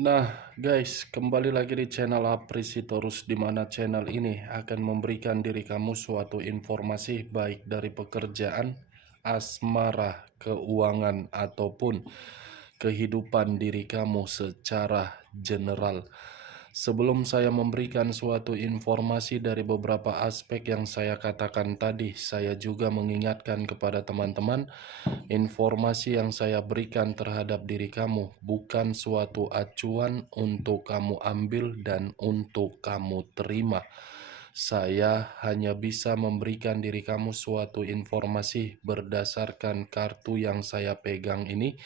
Nah, guys, kembali lagi di channel Aprisitorus, di mana channel ini akan memberikan diri kamu suatu informasi baik dari pekerjaan, asmara, keuangan, ataupun kehidupan diri kamu secara general. Sebelum saya memberikan suatu informasi dari beberapa aspek yang saya katakan tadi, saya juga mengingatkan kepada teman-teman, informasi yang saya berikan terhadap diri kamu bukan suatu acuan untuk kamu ambil dan untuk kamu terima. Saya hanya bisa memberikan diri kamu suatu informasi berdasarkan kartu yang saya pegang ini.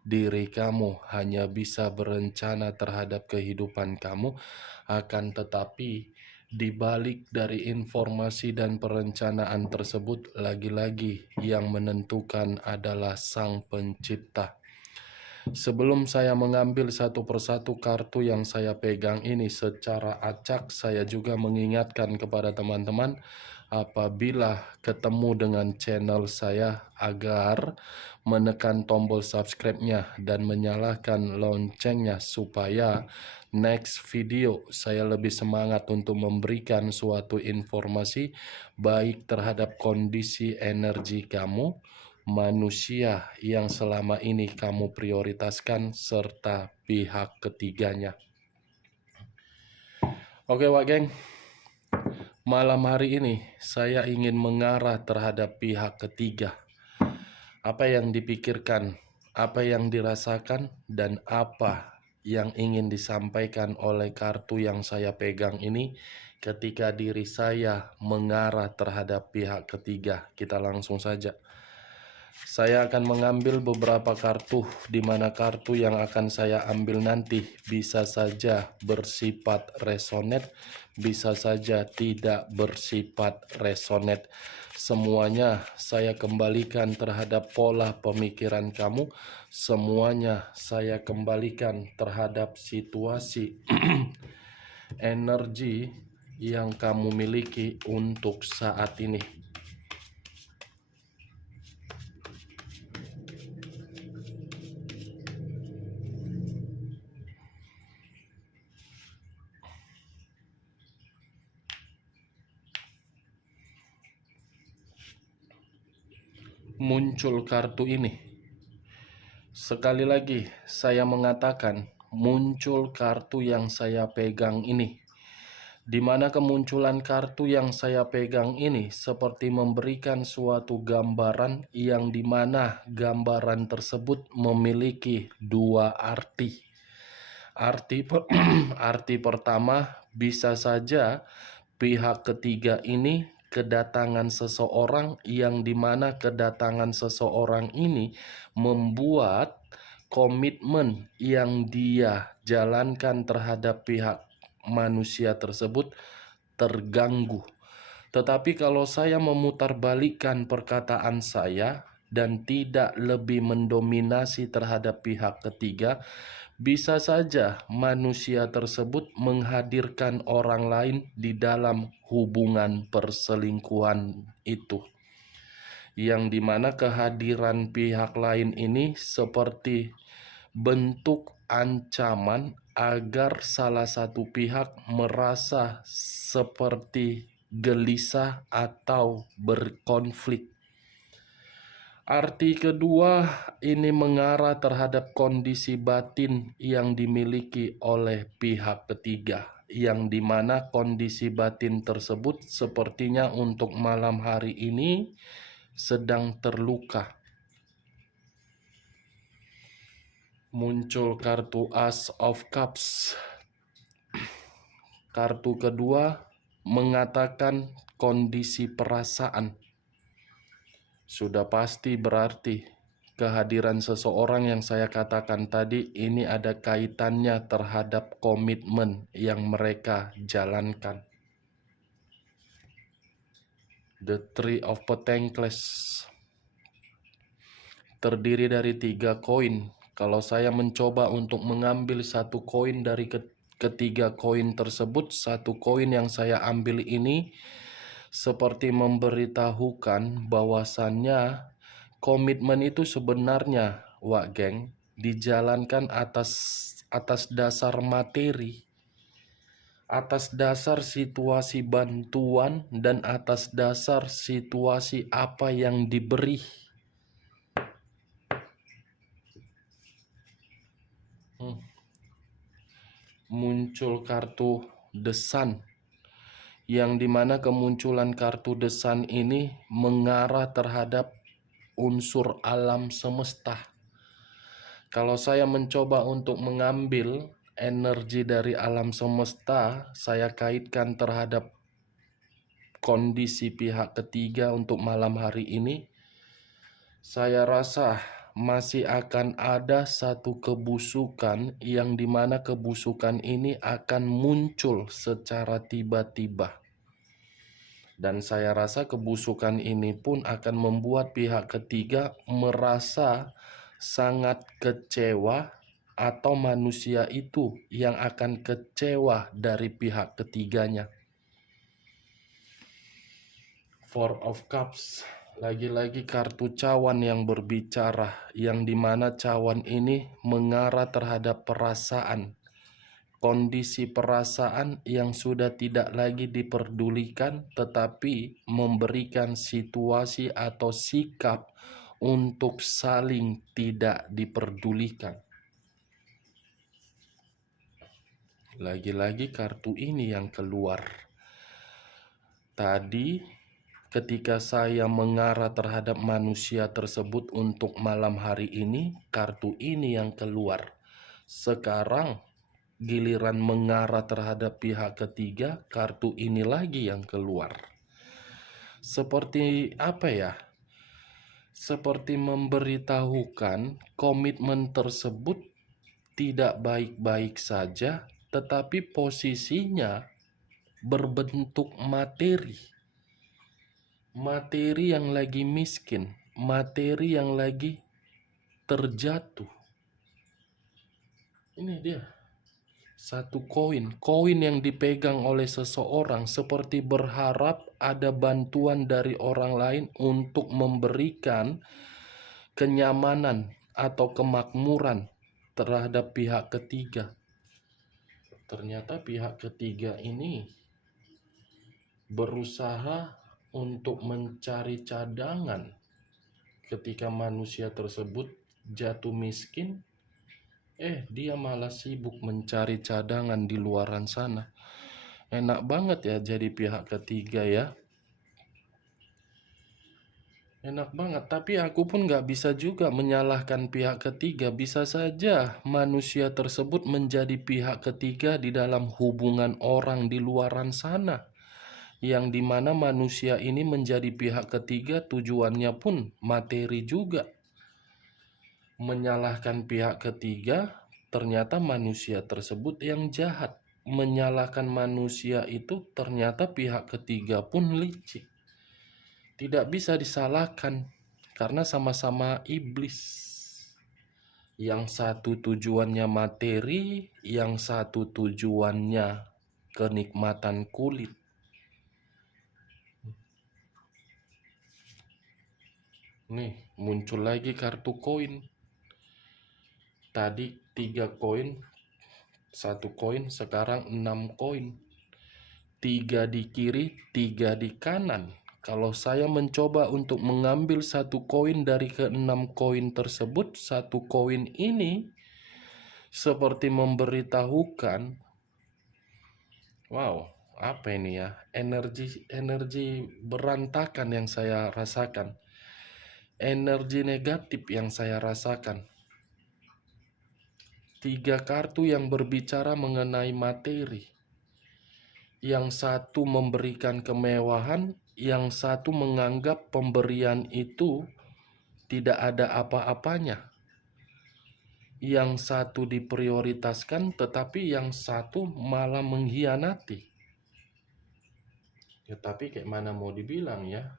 Diri kamu hanya bisa berencana terhadap kehidupan kamu, akan tetapi di balik dari informasi dan perencanaan tersebut, lagi-lagi yang menentukan adalah Sang Pencipta. Sebelum saya mengambil satu persatu kartu yang saya pegang ini secara acak, saya juga mengingatkan kepada teman-teman apabila ketemu dengan channel saya agar menekan tombol subscribe-nya dan menyalakan loncengnya supaya next video saya lebih semangat untuk memberikan suatu informasi baik terhadap kondisi energi kamu, manusia yang selama ini kamu prioritaskan, serta pihak ketiganya. Oke Wak Geng, malam hari ini saya ingin mengarah terhadap pihak ketiga. Apa yang dipikirkan, apa yang dirasakan, dan apa yang ingin disampaikan oleh kartu yang saya pegang ini ketika diri saya mengarah terhadap pihak ketiga. Kita langsung saja. Saya akan mengambil beberapa kartu, di mana kartu yang akan saya ambil nanti bisa saja bersifat resonate, bisa saja tidak bersifat resonate. Semuanya saya kembalikan terhadap pola pemikiran kamu, semuanya saya kembalikan terhadap situasi energi yang kamu miliki untuk saat ini. Muncul kartu ini. Sekali lagi saya mengatakan muncul kartu yang saya pegang ini, di mana kemunculan kartu yang saya pegang ini seperti memberikan suatu gambaran yang dimana gambaran tersebut memiliki dua arti. Arti pertama, bisa saja pihak ketiga ini kedatangan seseorang yang dimana kedatangan seseorang ini membuat komitmen yang dia jalankan terhadap pihak manusia tersebut terganggu. Tetapi kalau saya memutarbalikkan perkataan saya dan tidak lebih mendominasi terhadap pihak ketiga, bisa saja manusia tersebut menghadirkan orang lain di dalam hubungan perselingkuhan itu, yang dimana kehadiran pihak lain ini seperti bentuk ancaman agar salah satu pihak merasa seperti gelisah atau berkonflik. Arti kedua ini mengarah terhadap kondisi batin yang dimiliki oleh pihak ketiga, yang dimana kondisi batin tersebut sepertinya untuk malam hari ini sedang terluka. Muncul kartu Ace of Cups. Kartu kedua mengatakan kondisi perasaan. Sudah pasti berarti kehadiran seseorang yang saya katakan tadi ini ada kaitannya terhadap komitmen yang mereka jalankan. The Three of Pentacles terdiri dari 3 koin. Kalau saya mencoba untuk mengambil satu koin dari ketiga koin tersebut, satu koin yang saya ambil ini seperti memberitahukan bahwasannya komitmen itu sebenarnya, Wak Geng, dijalankan atas atas dasar materi, atas dasar situasi bantuan, dan atas dasar situasi apa yang diberi. Muncul kartu The Sun, yang dimana kemunculan kartu The Sun ini mengarah terhadap unsur alam semesta. Kalau saya mencoba untuk mengambil energi dari alam semesta, saya kaitkan terhadap kondisi pihak ketiga untuk malam hari ini, saya rasa masih akan ada satu kebusukan yang dimana kebusukan ini akan muncul secara tiba-tiba. Dan saya rasa kebusukan ini pun akan membuat pihak ketiga merasa sangat kecewa, atau manusia itu yang akan kecewa dari pihak ketiganya. Four of Cups, lagi-lagi kartu cawan yang berbicara, yang dimana cawan ini mengarah terhadap perasaan. Kondisi perasaan yang sudah tidak lagi diperdulikan, tetapi memberikan situasi atau sikap untuk saling tidak diperdulikan. Lagi-lagi kartu ini yang keluar. Tadi ketika saya mengarah terhadap manusia tersebut untuk malam hari ini, kartu ini yang keluar. Sekarang giliran mengarah terhadap pihak ketiga, kartu ini lagi yang keluar. Seperti apa ya? Seperti memberitahukan komitmen tersebut tidak baik-baik saja, tetapi posisinya berbentuk materi. Materi yang lagi miskin, materi yang lagi terjatuh. Ini dia. Satu koin yang dipegang oleh seseorang seperti berharap ada bantuan dari orang lain untuk memberikan kenyamanan atau kemakmuran terhadap pihak ketiga. Ternyata pihak ketiga ini berusaha untuk mencari cadangan ketika manusia tersebut jatuh miskin. Dia malah sibuk mencari cadangan di luaran sana. Enak banget ya jadi pihak ketiga ya. Enak banget, tapi aku pun gak bisa juga menyalahkan pihak ketiga. Bisa saja manusia tersebut menjadi pihak ketiga di dalam hubungan orang di luaran sana, yang dimana manusia ini menjadi pihak ketiga tujuannya pun materi juga. Menyalahkan pihak ketiga, ternyata manusia tersebut yang jahat. Menyalahkan manusia itu, ternyata pihak ketiga pun licik. Tidak bisa disalahkan karena sama-sama iblis. Yang satu tujuannya materi, yang satu tujuannya kenikmatan kulit. Nih, muncul lagi kartu koin. Tadi 3 koin, 1 koin, sekarang 6 koin. 3 di kiri, 3 di kanan. Kalau saya mencoba untuk mengambil 1 koin dari ke-6 koin tersebut, 1 koin ini seperti memberitahukan, wow, apa ini ya? Energi berantakan yang saya rasakan. Energi negatif yang saya rasakan. 3 kartu yang berbicara mengenai materi. Yang satu memberikan kemewahan, yang satu menganggap pemberian itu tidak ada apa-apanya. Yang satu diprioritaskan, tetapi yang satu malah mengkhianati. Ya tapi kayak mana mau dibilang ya,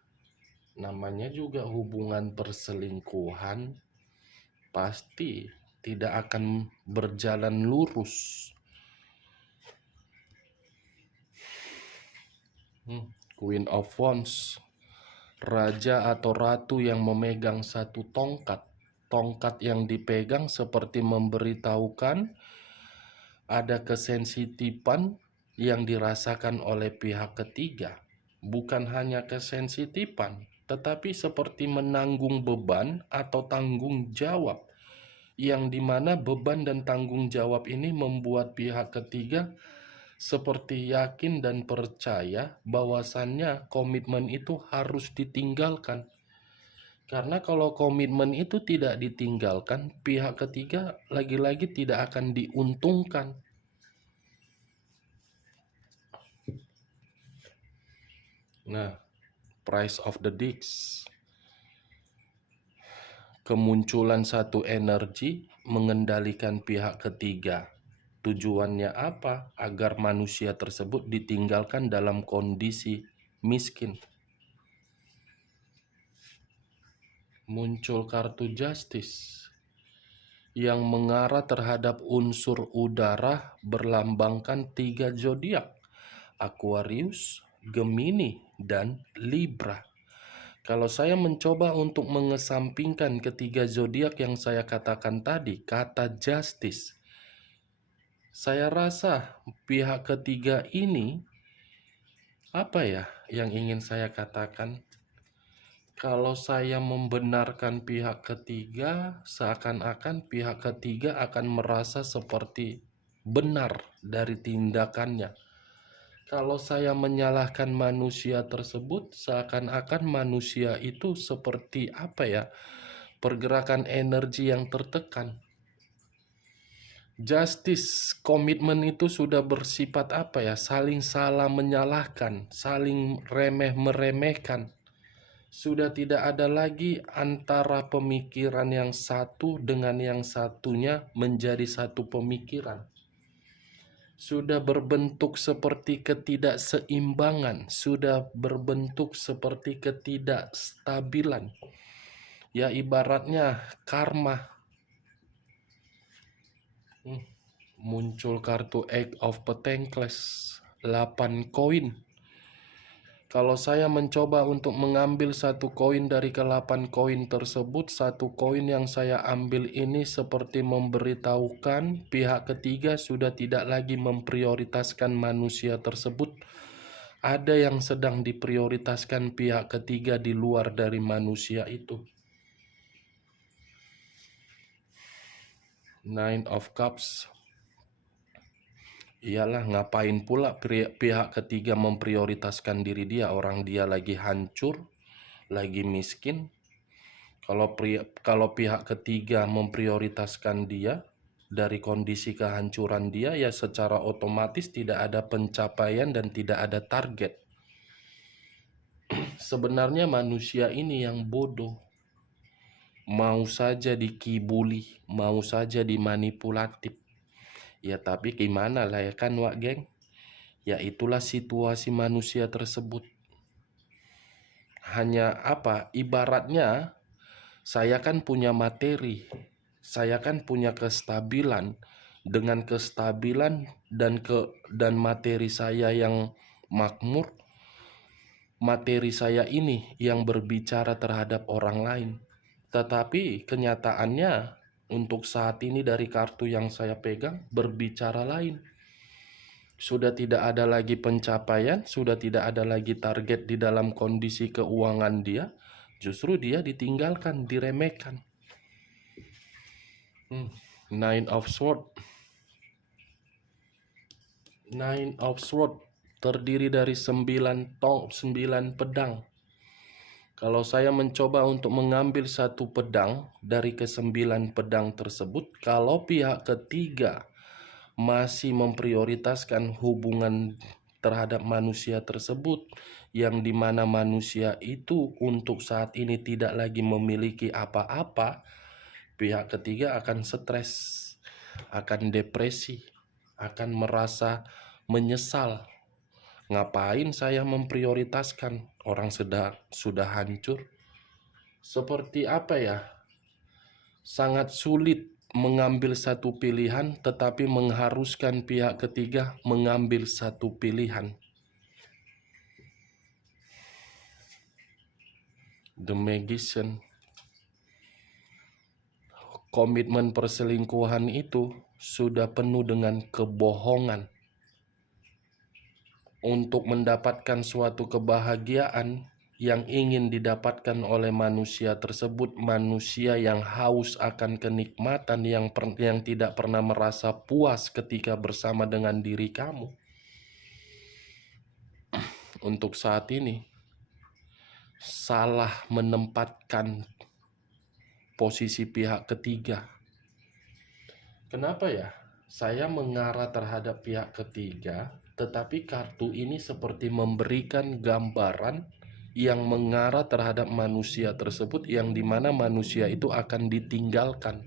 namanya juga hubungan perselingkuhan, pasti tidak akan berjalan lurus. Queen of Wands, raja atau ratu yang memegang satu tongkat. Tongkat yang dipegang seperti memberitahukan ada kesensitifan yang dirasakan oleh pihak ketiga. Bukan hanya kesensitifan, tetapi seperti menanggung beban atau tanggung jawab, yang dimana beban dan tanggung jawab ini membuat pihak ketiga seperti yakin dan percaya bahwasannya komitmen itu harus ditinggalkan. Karena kalau komitmen itu tidak ditinggalkan, pihak ketiga lagi-lagi tidak akan diuntungkan. Nah, price of the dicks. Kemunculan satu energi mengendalikan pihak ketiga. Tujuannya apa? Agar manusia tersebut ditinggalkan dalam kondisi miskin. Muncul kartu justice yang mengarah terhadap unsur udara berlambangkan 3 zodiak: Aquarius, Gemini, dan Libra. Kalau saya mencoba untuk mengesampingkan ketiga zodiak yang saya katakan tadi, kata justice, saya rasa pihak ketiga ini, apa ya yang ingin saya katakan? Kalau saya membenarkan pihak ketiga, seakan-akan pihak ketiga akan merasa seperti benar dari tindakannya. Kalau saya menyalahkan manusia tersebut, seakan-akan manusia itu seperti apa ya? Pergerakan energi yang tertekan. Justice, komitmen itu sudah bersifat apa ya? Saling salah menyalahkan, saling remeh meremehkan. Sudah tidak ada lagi antara pemikiran yang satu dengan yang satunya menjadi satu pemikiran. Sudah berbentuk seperti ketidakseimbangan, sudah berbentuk seperti ketidakstabilan. Ya ibaratnya karma. Muncul kartu Eight of Pentacles, 8 koin. Kalau saya mencoba untuk mengambil satu koin dari ke-8 koin tersebut, satu koin yang saya ambil ini seperti memberitahukan pihak ketiga sudah tidak lagi memprioritaskan manusia tersebut. Ada yang sedang diprioritaskan pihak ketiga di luar dari manusia itu. Nine of Cups. Iyalah, ngapain pula pihak ketiga memprioritaskan diri dia, orang dia lagi hancur, lagi miskin. Kalau pihak ketiga memprioritaskan dia dari kondisi kehancuran dia, ya secara otomatis tidak ada pencapaian dan tidak ada target. Sebenarnya manusia ini yang bodoh. Mau saja dikibuli, mau saja dimanipulatif. Ya tapi gimana lah ya kan Wak Geng? Ya itulah situasi manusia tersebut. Hanya apa? Ibaratnya saya kan punya materi. Saya kan punya kestabilan. Dengan kestabilan dan materi saya yang makmur, materi saya ini yang berbicara terhadap orang lain. Tetapi kenyataannya untuk saat ini dari kartu yang saya pegang berbicara lain. Sudah tidak ada lagi pencapaian, sudah tidak ada lagi target di dalam kondisi keuangan dia. Justru dia ditinggalkan, diremehkan. Nine of Swords. Nine of Swords terdiri dari 9 pedang. Kalau saya mencoba untuk mengambil satu pedang dari ke-9 pedang tersebut, kalau pihak ketiga masih memprioritaskan hubungan terhadap manusia tersebut, yang dimana manusia itu untuk saat ini tidak lagi memiliki apa-apa, pihak ketiga akan stres, akan depresi, akan merasa menyesal. Ngapain saya memprioritaskan, orang sudah hancur. Seperti apa ya? Sangat sulit mengambil satu pilihan, tetapi mengharuskan pihak ketiga mengambil satu pilihan. The Magician. Komitmen perselingkuhan itu sudah penuh dengan kebohongan. Untuk mendapatkan suatu kebahagiaan yang ingin didapatkan oleh manusia tersebut, manusia yang haus akan kenikmatan, yang tidak pernah merasa puas ketika bersama dengan diri kamu. Untuk saat ini, salah menempatkan posisi pihak ketiga. Kenapa ya? Saya mengarah terhadap pihak ketiga, tetapi kartu ini seperti memberikan gambaran yang mengarah terhadap manusia tersebut, yang dimana manusia itu akan ditinggalkan.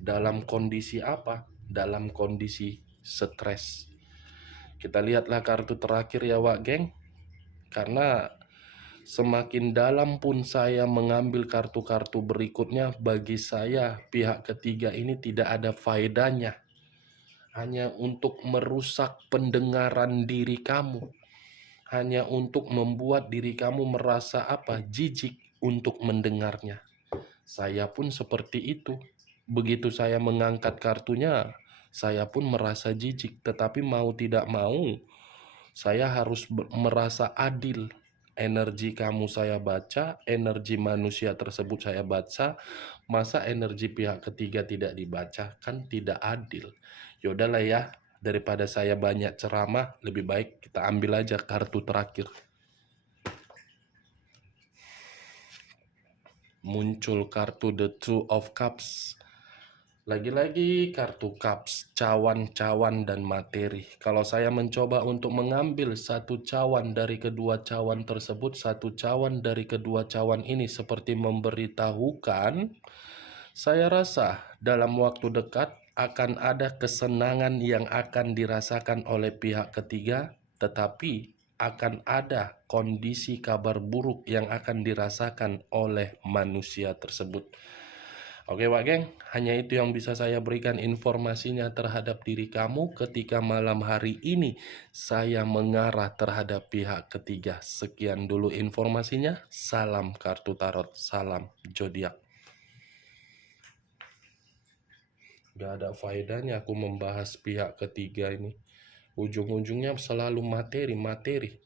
Dalam kondisi apa? Dalam kondisi stres. Kita lihatlah kartu terakhir ya Wak Geng. Karena semakin dalam pun saya mengambil kartu-kartu berikutnya, bagi saya pihak ketiga ini tidak ada faedahnya. Hanya untuk merusak pendengaran diri kamu. Hanya untuk membuat diri kamu merasa jijik untuk mendengarnya. Saya pun seperti itu. Begitu saya mengangkat kartunya, saya pun merasa jijik. Tetapi mau tidak mau, saya harus merasa adil. Energi kamu saya baca, energi manusia tersebut saya baca. Masa energi pihak ketiga tidak dibaca? Kan tidak adil. Yaudahlah ya, daripada saya banyak ceramah, lebih baik kita ambil aja kartu terakhir. Muncul kartu The Two of Cups. Lagi-lagi kartu cups, cawan-cawan dan materi. Kalau saya mencoba untuk mengambil satu cawan dari kedua cawan tersebut, satu cawan dari kedua cawan ini seperti memberitahukan, saya rasa dalam waktu dekat akan ada kesenangan yang akan dirasakan oleh pihak ketiga, tetapi akan ada kondisi kabar buruk yang akan dirasakan oleh manusia tersebut. Oke Wak Geng, hanya itu yang bisa saya berikan informasinya terhadap diri kamu ketika malam hari ini saya mengarah terhadap pihak ketiga. Sekian dulu informasinya, salam kartu tarot, salam zodiak. Gak ada faedahnya aku membahas pihak ketiga ini. Ujung-ujungnya selalu materi.